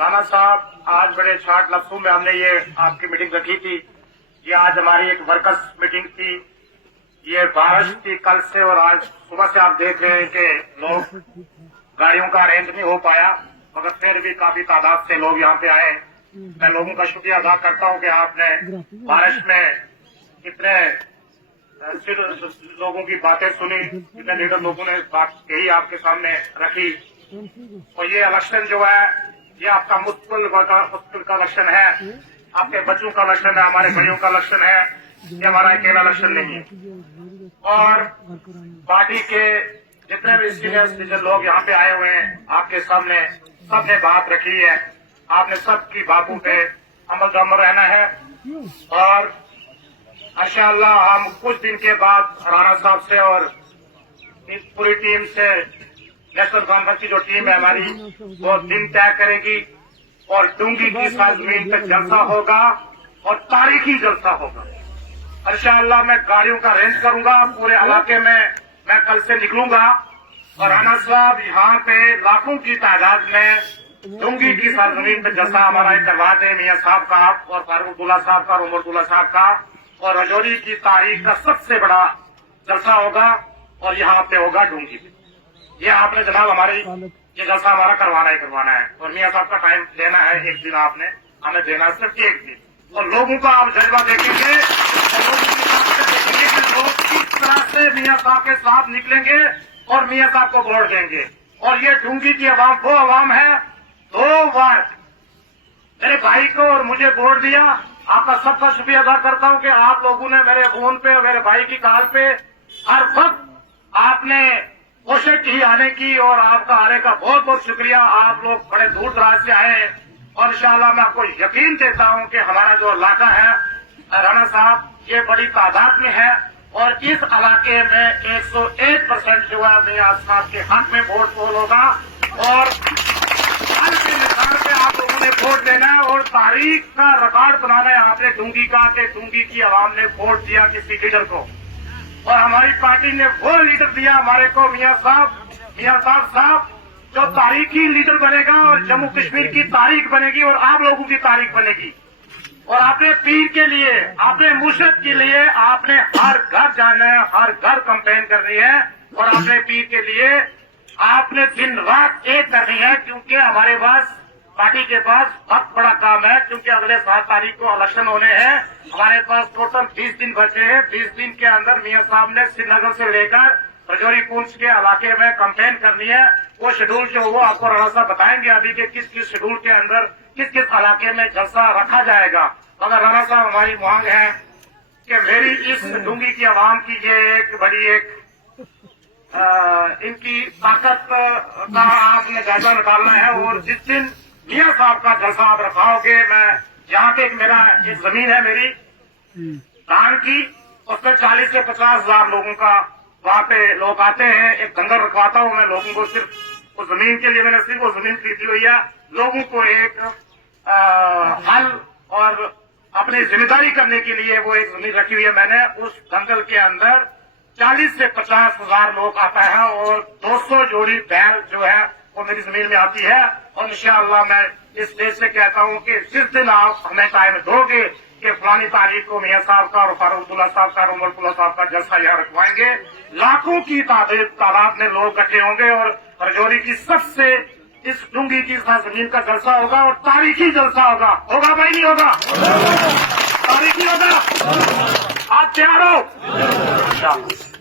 राणा साहब, आज बड़े शार्ट लफ्जों में हमने ये आपकी मीटिंग रखी थी। ये आज हमारी एक वर्कर्स मीटिंग थी। ये बारिश थी कल से, और आज सुबह से आप देख रहे हैं कि लोग गाड़ियों का अरेंज नहीं हो पाया, मगर फिर भी काफी तादाद से लोग यहाँ पे आए। मैं लोगों का शुक्रिया अदा करता हूँ कि आपने बारिश में इतने लोगों की बातें सुनी, इतने लीडर लोगों ने बात यही आपके सामने रखी। और ये इलेक्शन जो है, ये आपका मुस्तकिल का इलेक्शन है, आपके बच्चों का इलेक्शन है, हमारे भाइयों का इलेक्शन है, ये हमारा अकेला इलेक्शन नहीं है। और पार्टी के जितने भी सीनियर लोग यहाँ पे आए हुए हैं आपके सामने, सबने बात रखी है। आपने सबकी बातों पे अमल दमल रहना है। और इंशाअल्लाह हम कुछ दिन के बाद राणा साहब से और इस पूरी टीम से, नेशनल कॉन्फ्रेंस की जो टीम है हमारी, वो दिन तय करेगी और डूंगी की सरजमीन पे जलसा होगा और तारीखी जलसा होगा। इंशाअल्लाह मैं गाड़ियों का अरेंज करूंगा पूरे इलाके में। मैं कल से निकलूंगा और राणा साहब यहाँ पे लाखों की तादाद में डूंगी की सरजमीन पे जलसा हमारा करवा दे, मियाँ साहब का और फारूक अब्दुल्ला साहब का, उमर अब्दुल्ला साहब का। और रजौरी की तारीख का सबसे बड़ा जलसा होगा और यहाँ पे होगा डूंगी पे। ये आपने जनाब हमारी ये जलसा हमारा करवाना ही करवाना है। और मियाँ साहब का टाइम देना है, एक दिन आपने हमें देना, सिर्फ एक दिन। और लोगों का आप जज्बा देखेंगे, लोग किस तरह से मियाँ साहब के साथ निकलेंगे और मियाँ साहब को वोट देंगे। और ये डूंगी की आवाम वो आवाम है, 2 बार मेरे भाई को और मुझे वोट दिया। आपका सबका शुक्रिया अदा करता हूं कि आप लोगों ने मेरे फोन पे और मेरे भाई की कॉल पे हर वक्त आपने कोशिश की आने की, और आपका आने का बहुत बहुत शुक्रिया। आप लोग बड़े दूर दराज से आए हैं और इंशाअल्लाह मैं आपको यकीन देता हूं कि हमारा जो इलाका है राणा साहब, ये बड़ी तादाद में है। और इस इलाके में 101% जो है मियां साहब के हक में वोट पोल होगा। और हर के निशान पे आप लोगों ने वोट देना है और तारीख का रिकॉर्ड बनाना है आपने डूंगी का, कि डूंगी की आवाम ने वोट दिया किसी लीडर को, और हमारी पार्टी ने वो लीडर दिया हमारे को, मियां साहब जो तारीखी लीडर बनेगा और जम्मू कश्मीर की तारीख बनेगी और आप लोगों की तारीख बनेगी। और आपने पीर के लिए, आपने मुर्शिद के लिए आपने हर घर जाना है, हर घर कंपेन करनी है। और आपने पीर के लिए आपने दिन रात एक करनी है, क्योंकि हमारे पास पार्टी के पास बहुत बड़ा काम है। क्योंकि अगले 7 तारीख को इलेक्शन होने हैं, हमारे पास टोटल 20 दिन बचे हैं। 20 दिन के अंदर मियां साहब ने श्रीनगर से लेकर रजौरी पूंछ के इलाके में कंपेन करनी है। वो शेड्यूल जो वो आपको राणा साहब बताएंगे अभी कि किस किस शेड्यूल के अंदर किस किस इलाके में जलसा रखा जाएगा। मगर राणा साहब हमारी मांग है कि मेरी इस डूंगी की आवाम की ये एक बड़ी इनकी ताकत का आपने जायजा निकालना है। और जिस दिन मियां साहब का जलसा आप रखाओगे, मैं यहाँ पे एक मेरा एक जमीन है मेरी धान की, उसमें 40 से 50 हजार लोगों का वहाँ पे लोग आते हैं। एक दंगल रखवाता हूँ मैं लोगों को, सिर्फ उस जमीन के लिए मैंने सिर्फ वो जमीन खरीदी हुई है। लोगों को एक हल और अपनी जिम्मेदारी करने के लिए वो एक जमीन रखी हुई है मैंने। उस दंगल के अंदर 40 से 50 हजार लोग आता है और 200 जोड़ी बैल जो है वो मेरी जमीन में आती है। और इंशाअल्लाह मैं इस देश से कहता हूँ कि जिस दिन आप हमें टाइम दोगे कि फलानी तारीख को मियां साहब का और फारूक अब्दुल्ला साहब का और उमर अब्दुल्ला साहब का जलसा यहाँ रखवाएंगे, लाखों की तादाद में लोग इकट्ठे होंगे और रजौरी की सबसे इस डूंगी की जमीन का जलसा होगा और तारीखी जलसा होगा। होगा भाई, नहीं होगा? तारीखी होगा। आप तैयार हो?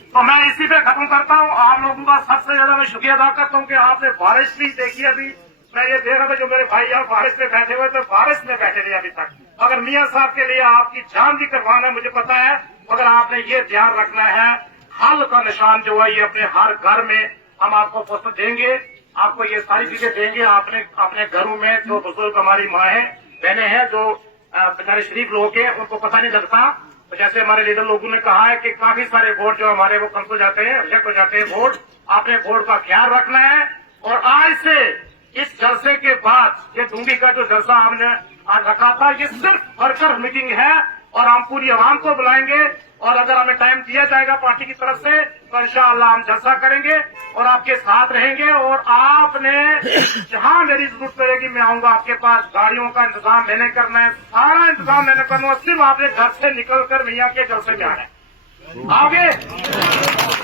तो मैं इसी पे खत्म करता हूँ। आप लोगों का सबसे ज्यादा मैं शुक्रिया अदा करता हूँ कि आपने बारिश भी देखी। अभी मैं ये देख रहा था जो मेरे भाई यहाँ बारिश में बैठे हुए थे, बारिश में बैठे नहीं अभी तक। अगर मियां साहब के लिए आपकी जान भी करवाना मुझे पता है, मगर आपने ये ध्यान रखना है, हल का निशान जो है ये अपने हर घर में हम आपको पुस्तक देंगे, आपको ये सारी चीजें देंगे। आपने अपने घरों में जो बुजुर्ग हमारी माँ है, बहनें हैं, जो बेचारे शरीफ लोग हैं, उनको पता नहीं लगता। तो जैसे हमारे लीडर लोगों ने कहा है कि काफी सारे वोट जो हमारे वो कैंसिल हो जाते हैं, रिजेक्ट हो जाते हैं वोट। आपने वोट का ख्याल रखना है। और आज से इस जलसे के बाद ये डूंगी का जो जलसा हमने आज रखा था, ये सिर्फ वर्कर मीटिंग है और हम पूरी आवाम को बुलाएंगे। और अगर हमें टाइम दिया जाएगा पार्टी की तरफ से तो इंशाअल्लाह हम जलसा करेंगे और आपके साथ रहेंगे। और आपने जहां मेरी जरूरत पड़ेगी मैं आऊंगा आपके पास। गाड़ियों का इंतजाम मैंने करना है, सारा इंतजाम मैंने करना है, सिर्फ आपने घर से निकल कर मियाँ के जलसे में आना है। आगे